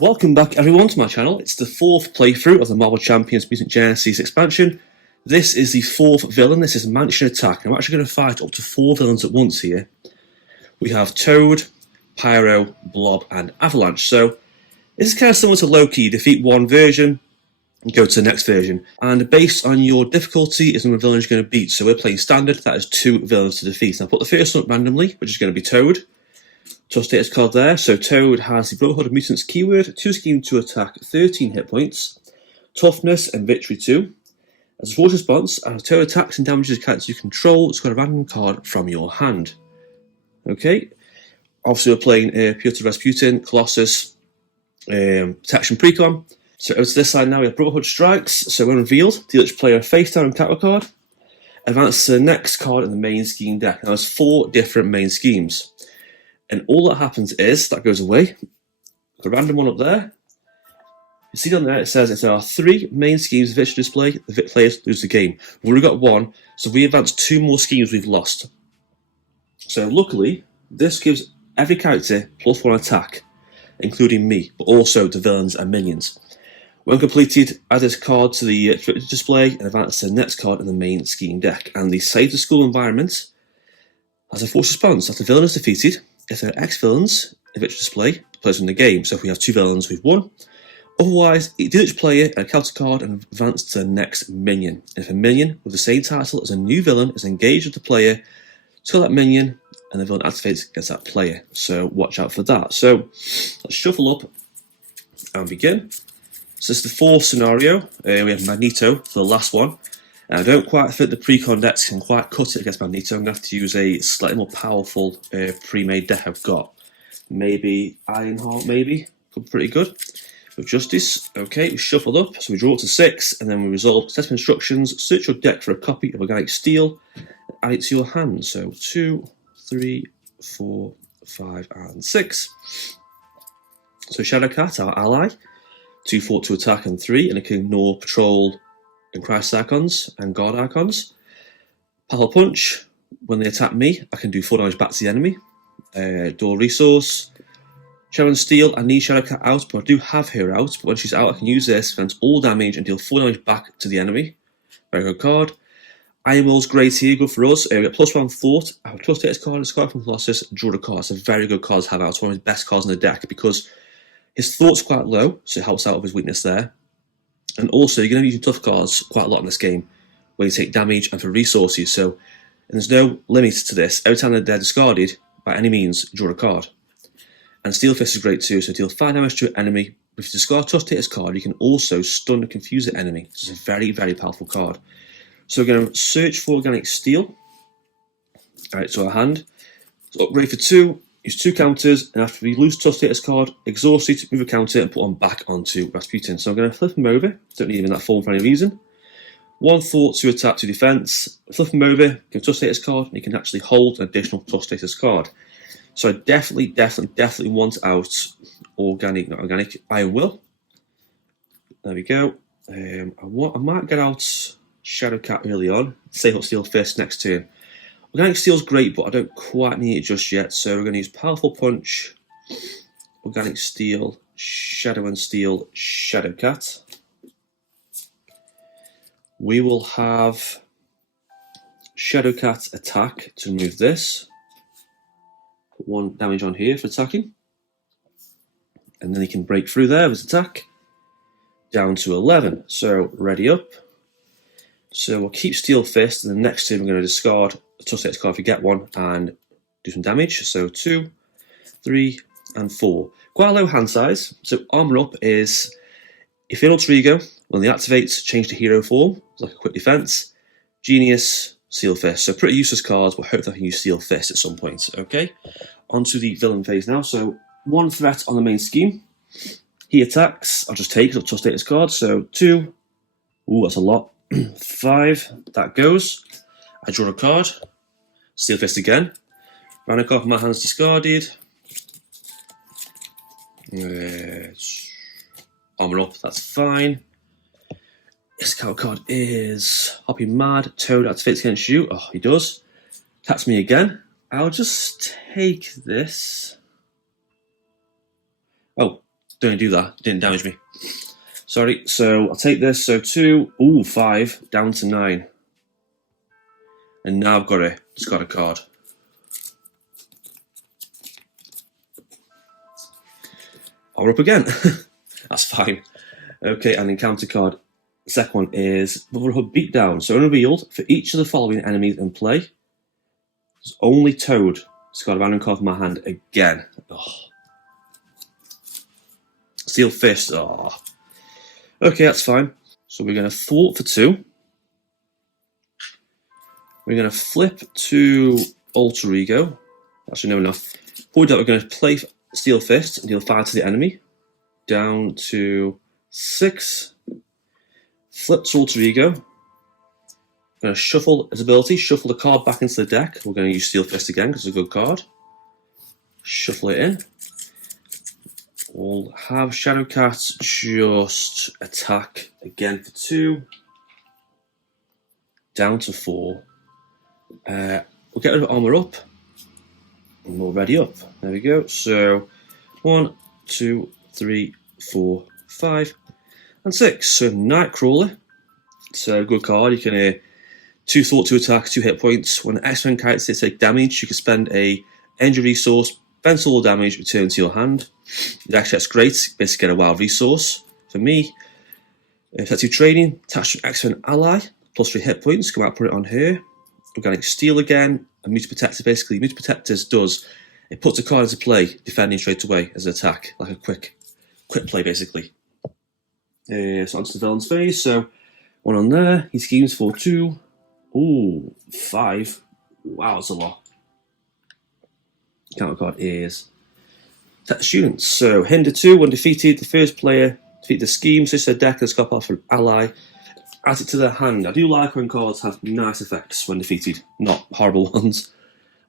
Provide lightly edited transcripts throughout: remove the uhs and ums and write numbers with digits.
Welcome back everyone to my channel. It's the fourth playthrough of the Marvel Champions Mutant Genesis expansion. This is the fourth villain. This is Mansion Attack. I'm actually going to fight up to 4 villains at once here. We have Toad, Pyro, Blob and Avalanche. So this is kind of similar to Loki. You defeat one version and go to the next version. And based on your difficulty is the number of villains you're going to beat. So we're playing standard. That is 2 villains to defeat. Now I'll put the first one up randomly, which is going to be Toad. Tough status card there. So Toad has the Brotherhood of Mutants keyword, 2 scheme to attack, 13 hit points, toughness and victory 2. As a force response, as Toad attacks and damages characters you control, score a random card from your hand. Okay, obviously we're playing Pyro Rasputin, Colossus, Protection Precon. So over to this side now we have Brotherhood Strikes. So when revealed, deal each player a face down counter card. Advance to the next card in the main scheme deck. Now there's 4 different main schemes. And all that happens is, that goes away. A random one up there. You see down there, it says if there are 3 main schemes of victory display, the players lose the game. We've already got 1, so if we advance 2 more schemes, we've lost. So luckily, this gives every character +1 attack, including me, but also the villains and minions. When completed, add this card to the victory display and advance to the next card in the main scheme deck. And the Save the School environment has a force response. After the villain is defeated, if there are X villains in victory display, the players win the game. So if we have 2 villains, we've won. Otherwise, deal each player a counter card and advance to the next minion. And if a minion with the same title as a new villain is engaged with the player, score that minion and the villain activates against that player. So watch out for that. So let's shuffle up and begin. So this is the 4th scenario. We have Magneto for the last one. I don't quite think the pre-con decks can quite cut it against Magneto. I'm going to have to use a slightly more powerful pre-made deck I've got. Maybe Ironheart, maybe. Could be pretty good. With Justice, okay, we shuffled up. So we draw it to 6, and then we resolve set of instructions, search your deck for a copy of Organic Steel, and add it to your hand. So 2, 3, 4, 5, and 6. So Shadowcat, our ally, 2 fought to attack and 3, and it can ignore patrol and Crisis Icons and Guard Icons. Powerful Punch, when they attack me, I can do 4 damage back to the enemy. Door Resource. Sharon Steel, I need Shadowcat out, but I do have her out. But when she's out, I can use this, prevent all damage and deal 4 damage back to the enemy. Very good card. Iron Will's great here, good for us. We get +1 Thought. I have a trust status card, a card from Colossus, draw a card. It's a very good card to have out. It's one of his best cards in the deck because his Thought's quite low, so it helps out with his weakness there. And also, you're going to be using tough cards quite a lot in this game, where you take damage and for resources. So, and there's no limit to this. Every time they're discarded, by any means, draw a card. And Steel Fist is great too. So, deal 5 damage to an enemy. If you discard a tough status card, you can also stun and confuse the enemy. This is a very, very powerful card. So, we're going to search for Organic Steel. Alright, so our hand. So upgrade for 2. Use 2 counters, and after we lose tough status card, exhaust it, move a counter, and put one back onto Rasputin. So I'm going to flip him over. Don't need him in that form for any reason. 1 Thought to attack, 2 defense. Flip him over, give a tough status card, and he can actually hold an additional tough status card. So I definitely want out Iron Will. There we go. I might get out Shadowcat early on. Save up Steel Fist next turn. Organic Steel's great, but I don't quite need it just yet, so we're going to use Powerful Punch, Organic Steel, Shadow and Steel, Shadowcat. We will have Shadowcat attack to remove this. Put 1 damage on here for attacking. And then he can break through there with his attack. Down to 11, so ready up. So we'll keep Steel Fist, and the next turn we're going to discard a tough status card if we get one and do some damage. So 2, 3, and 4. Quite a low hand size. So Armor Up is, if in Alter Ego, when they activate, change to hero form. It's like a quick defense. Genius, Steel Fist. So pretty useless cards, but hopefully I can use Steel Fist at some point. Okay, onto the villain phase now. So 1 threat on the main scheme. He attacks. I'll just take a tough status card. So 2. Ooh, that's a lot. 5. That goes. I draw a card. Steel Fist again. Random card from my hand's discarded. Armor Up, that's fine. This card is Hoppy Mad. Toad activates against you. Oh, he does. Attacks me again. I'll just take this. Oh, Don't do that. It didn't damage me. Sorry. So I'll take this. So 2, 5, down to 9. And now I've got a discard a card. Power up again. That's fine. Okay, and encounter card. The second one is Brotherhood Beatdown. So unrevealed, for each of the following enemies in play, there's only Toad. Discard a random card from my hand again. Oh. Steel Fist. Oh. Okay, that's fine. So we're going to thwart for 2. We're going to flip to Alter Ego. Actually, no enough. Point out, we're going to play Steel Fist and deal 5 to the enemy. Down to 6. Flip to Alter Ego. We're going to shuffle his ability, shuffle the card back into the deck. We're going to use Steel Fist again because it's a good card. Shuffle it in. We'll have Shadowcat just attack again for 2. Down to 4. We'll get rid of armor up. And we're ready up. There we go. So 1, 2, 3, 4, 5, and 6. So Nightcrawler. It's a good card. You can 2 thought, 2 attack, 2 hit points. When X-Men characters take damage, you can spend a energy resource, spend all damage, return to your hand. Actually, that's great. Basically, get a wild resource. For me, effective training, attach to X-Men ally, plus 3 hit points. Come out, put it on here. Organic Steel again. And Mutant Protector, basically, Mutant Protectors does, it puts a card into play, defending straight away as an attack, like a quick play, basically. So onto the villain's phase. So 1 on there. He schemes for 2. 5. Wow, that's a lot. Counter card is attack the students. So hinder 2, when defeated, the first player defeat the scheme, so it's a deck that's got off an ally. Add it to their hand. I do like when cards have nice effects when defeated, not horrible ones.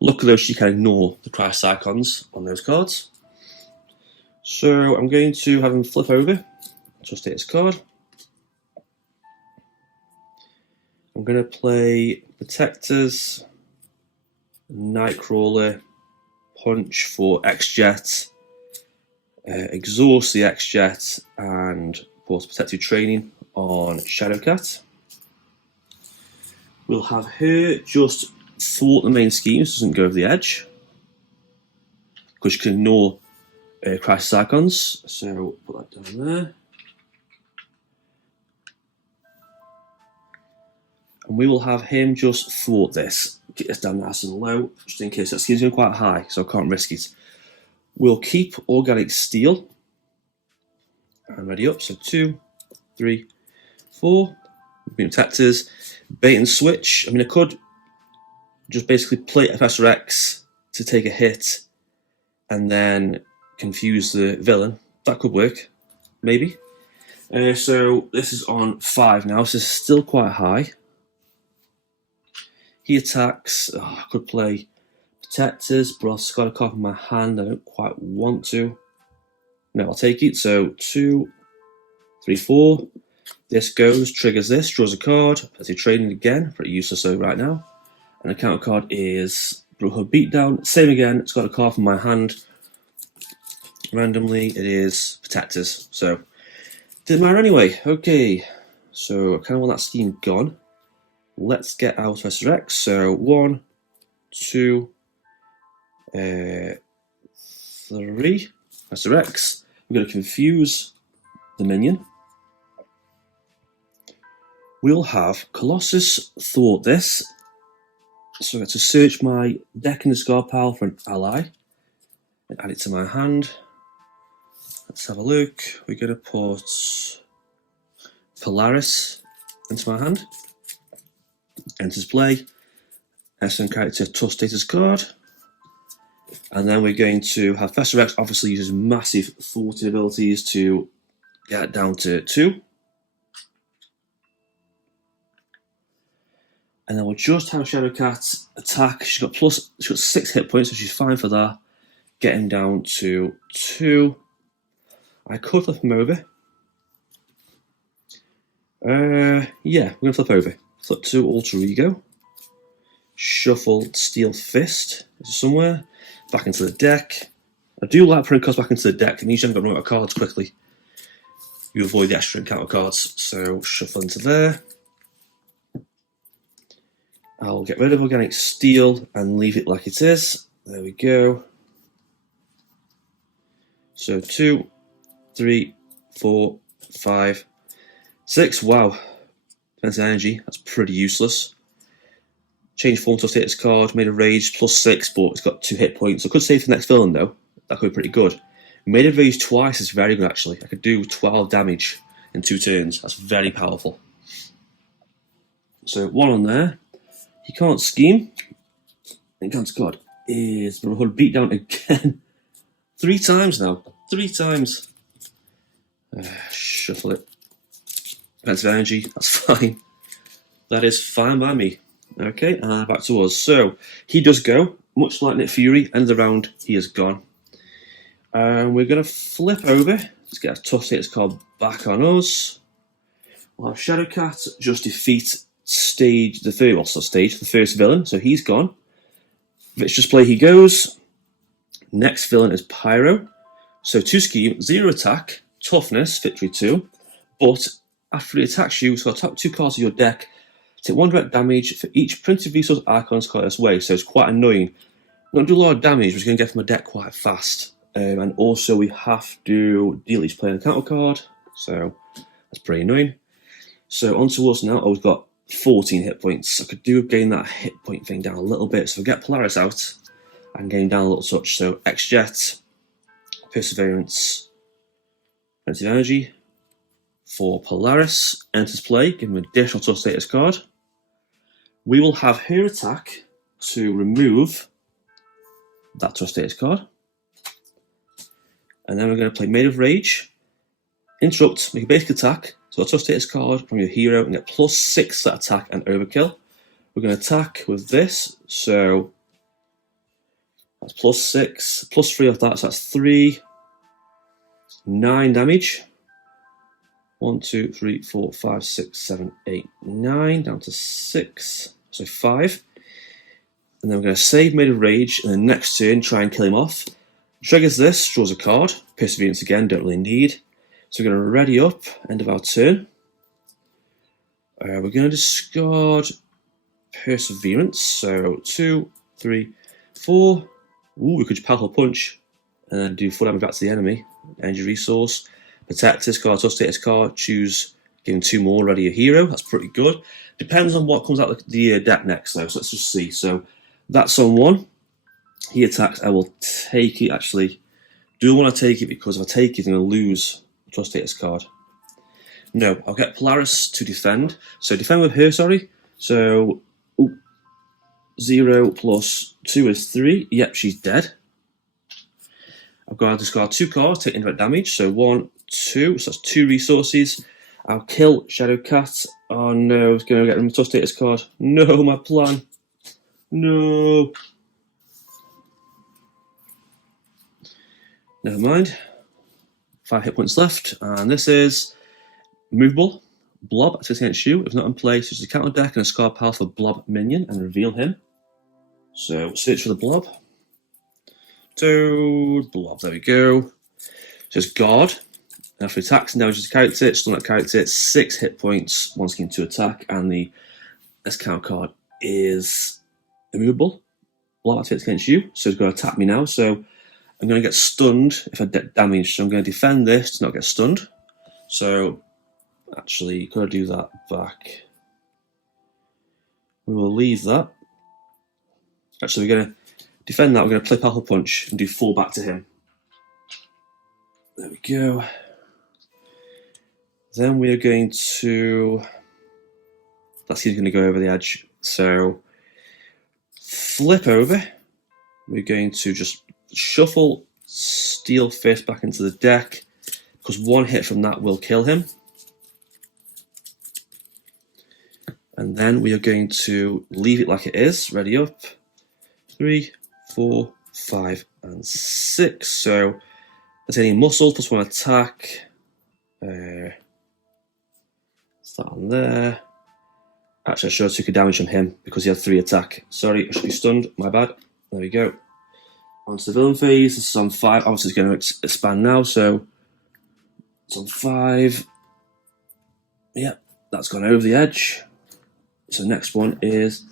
Luckily, she can ignore the crisis icons on those cards. So I'm going to have him flip over. Just hit his card. I'm going to play Protectors, Nightcrawler, Punch for X-Jet, exhaust the X-Jet, and force Protective Training on Shadowcat. We'll have her just thwart the main schemes, doesn't go over the edge, because you can ignore crisis icons. So put that down there. And we will have him just thwart this. Get this down nice and low, just in case that scheme's going quite high, so I can't risk it. We'll keep Organic Steel. And ready up, so 2, 3, 4. Protectors. Bait and switch. I mean, I could just basically play Professor X to take a hit and then confuse the villain. That could work, maybe. So this is on 5 now, so this is still quite high. He attacks. I could play Protectors, but I've got a card in my hand. I don't quite want to. No, I'll take it. So 2, 3, 4. This goes, triggers this, draws a card. As you're trading again, pretty useless though right now. And the counter card is Brotherhood Beatdown. Same again, it's got a card from my hand. Randomly, it is Protectors. So, didn't matter anyway. Okay, so I kind of want that scheme gone. Let's get out Professor X. So 1, 2, 3. Professor X. We're going to confuse the minion. We'll have Colossus thwart this. So I have to search my deck in the discard pile for an ally and add it to my hand. Let's have a look. We're going to put Polaris into my hand. Enters play. SM character toss status card. And then we're going to have Professor X obviously uses massive thwarting abilities to get it down to 2. And then we'll just have Shadowcat attack. She's got 6 hit points, so she's fine for that. Get him down to 2. I could flip him over. Yeah, we're going to flip over. Flip to Alter Ego. Shuffle Steel Fist somewhere. Back into the deck. I do like putting cards back into the deck. It means you haven't got to run out of cards quickly. You avoid the extra encounter cards. So shuffle into there. I'll get rid of Organic Steel and leave it like it is. There we go. So 2, 3, 4, 5, 6. Wow. Defensive Energy. That's pretty useless. Change form to a status card. Made of Rage +6, but it's got 2 hit points. I could save for the next villain though. That could be pretty good. Made of Rage twice is very good actually. I could do 12 damage in 2 turns. That's very powerful. So 1 on there. He can't scheme. Encounter card is Brotherhood beatdown again. 3 times now. 3 times. Shuffle it. Defensive Energy, that's fine. That is fine by me. Okay, and back to us. So, he does go. Much like Nick Fury, end of the round, he is gone. We're going to flip over. Let's get a tough status card back on us. We'll have Shadowcat just defeat the first villain, so he's gone. Vicious Play he goes. Next villain is Pyro. So 2 scheme, 0 attack, toughness, victory 2. But after he attacks you, so top 2 cards of your deck, take 1 direct damage for each printed resource icon card this way, so it's quite annoying. We're going to do a lot of damage, which we're going to get from a deck quite fast. And also we have to deal each player a counter card, so that's pretty annoying. So onto us now. We've got 14 hit points. I could do gain that hit point thing down a little bit, so if I get Polaris out, I can gain down a little touch. So X-Jet, Perseverance, Defensive Energy. For Polaris, enters play, give him an additional tough status card. We will have her attack to remove that tough status card. And then we're going to play Made of Rage, interrupt, make a basic attack, so a tough status card from your hero and get +6 to that attack and overkill. We're going to attack with this, so that's +6, +3 off that, so that's 3, 9 damage. 1, 2, 3, 4, 5, 6, 7, 8, 9, down to 6, so 5. And then we're going to save Made of Rage, and then next turn try and kill him off. Triggers this, draws a card, Perseverance again, don't really need. So we're going to ready up, end of our turn. We're going to discard Perseverance, so 2, 3, 4. Ooh, we could powerful punch, and then do full damage back to the enemy. Energy resource. Protect this card, tough status card, choose, give him 2 more, ready a hero. That's pretty good. Depends on what comes out of the deck next though, so let's just see. So that's on 1. He attacks, I will take it actually. Do I want to take it because if I take it, I'm going to lose a tough status card. No, I'll get Polaris to defend. So defend with her, sorry. So 0 + 2 is 3. Yep, she's dead. I've got to discard 2 cards, take indirect damage. So 1, 2, so that's 2 resources. I'll kill Shadowcat. Oh no, I was going to get him a tough status card. No, my plan. No. Never mind. 5 hit points left, and this is movable. Blob attacks against you. If not in place, use a counter deck and a scar pile for Blob minion and reveal him. So search for the Blob. Toad Blob, there we go. So it's guard. After attacks and damages the character, stun that character, 6 hit points, 1 scheme to attack, and the discount card is immovable. Blob attacks against you, so it's going to attack me now. So I'm going to get stunned if I get damaged. So I'm going to defend this to not get stunned. So actually, got to do that back. We will leave that. Actually, we're going to defend that. We're going to play Powerful Punch and do 4 back to him. There we go. Then we are going to... That's he's going to go over the edge. So flip over. We're going to just shuffle Steel Fist back into the deck because 1 hit from that will kill him. And then we are going to leave it like it is. Ready up. 3, 4, 5, and 6. So there's any muscle plus 1 attack. That on there. Actually, I should have took a damage from him because he had 3 attack. Sorry, I should be stunned. My bad. There we go. On to the villain phase. This is on 5. Obviously, it's going to expand now, so it's on 5. Yep, that's gone over the edge. So the next one is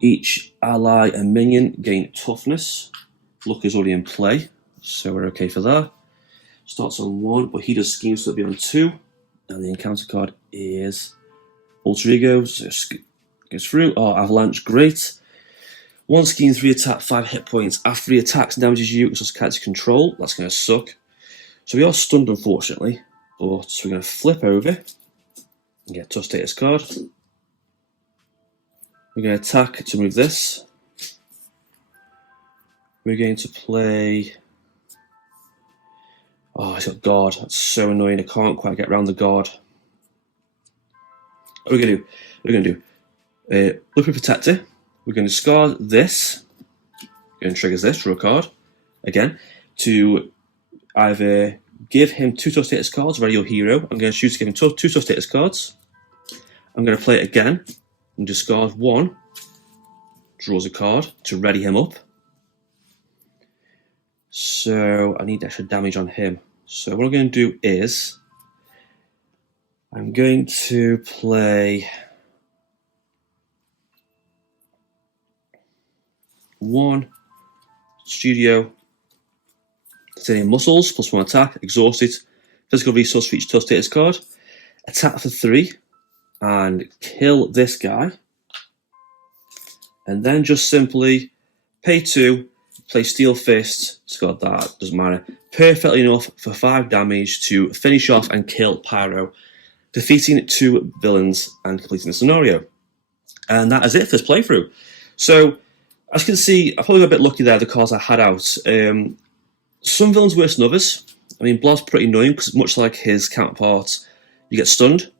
each ally and minion gain toughness. Luck is already in play, so we're okay for that. Starts on 1, but he does schemes, so it'll be on 2. And the encounter card is Alter Ego, so it goes through. Oh, Avalanche, great. 1 scheme, 3 attack, 5 hit points. After he attacks and damages you, it's just character control. That's going to suck. So we are stunned, unfortunately. But we're going to flip over and get a tough status card. We're going to attack to move this. We're going to play... Oh, he's got guard. That's so annoying. I can't quite get around the guard. What are we going to do? Blueprint Protector. We're going to discard this. Going to trigger this, draw a card. Again, to either give him 2 tough status cards, ready your hero. I'm going to choose to give him 2 tough status cards. I'm going to play it again and discard 1. Draws a card to ready him up. So I need extra damage on him. So what I'm going to do is I'm going to play 1 Studio Titanium Muscles, +1 attack, exhausted, physical resource for each tough status card, attack for 3, and kill this guy. And then just simply pay 2, play Steel Fist, discard that, doesn't matter. Perfectly enough for 5 damage to finish off and kill Pyro, defeating 2 villains and completing the scenario. And that is it for this playthrough. So, as you can see, I probably got a bit lucky there, the cards I had out. Some villains worse than others. I mean, Blob's pretty annoying because much like his counterparts, you get stunned.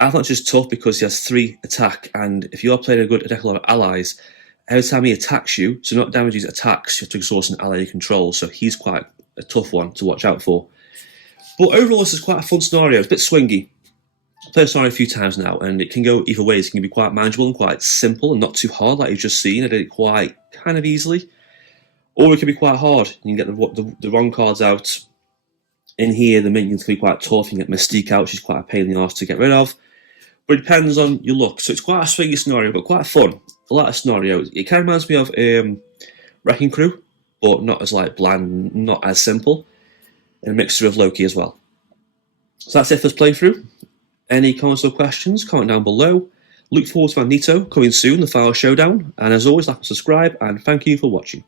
Avalanche is tough because he has 3 attack, and if you are playing a good deck, a lot of allies, every time he attacks you, to not damage his attacks, you have to exhaust an ally you control, so he's quite a tough one to watch out for. But overall, this is quite a fun scenario. It's a bit swingy. I've played the scenario a few times now, and it can go either ways. It can be quite manageable and quite simple and not too hard, like you've just seen. I did it quite kind of easily. Or it can be quite hard. You can get the wrong cards out. In here, the minions can be quite tough. You can get Mystique out, which is quite a pain in the arse to get rid of. But it depends on your luck. So it's quite a swingy scenario, but quite fun. A lot of scenarios. It kind of reminds me of Wrecking Crew, but not as like bland, not as simple. And a mixture of Loki as well. So that's it for this playthrough. Any comments or questions, comment down below. Look forward to Magneto coming soon, the final showdown. And as always, like and subscribe, and thank you for watching.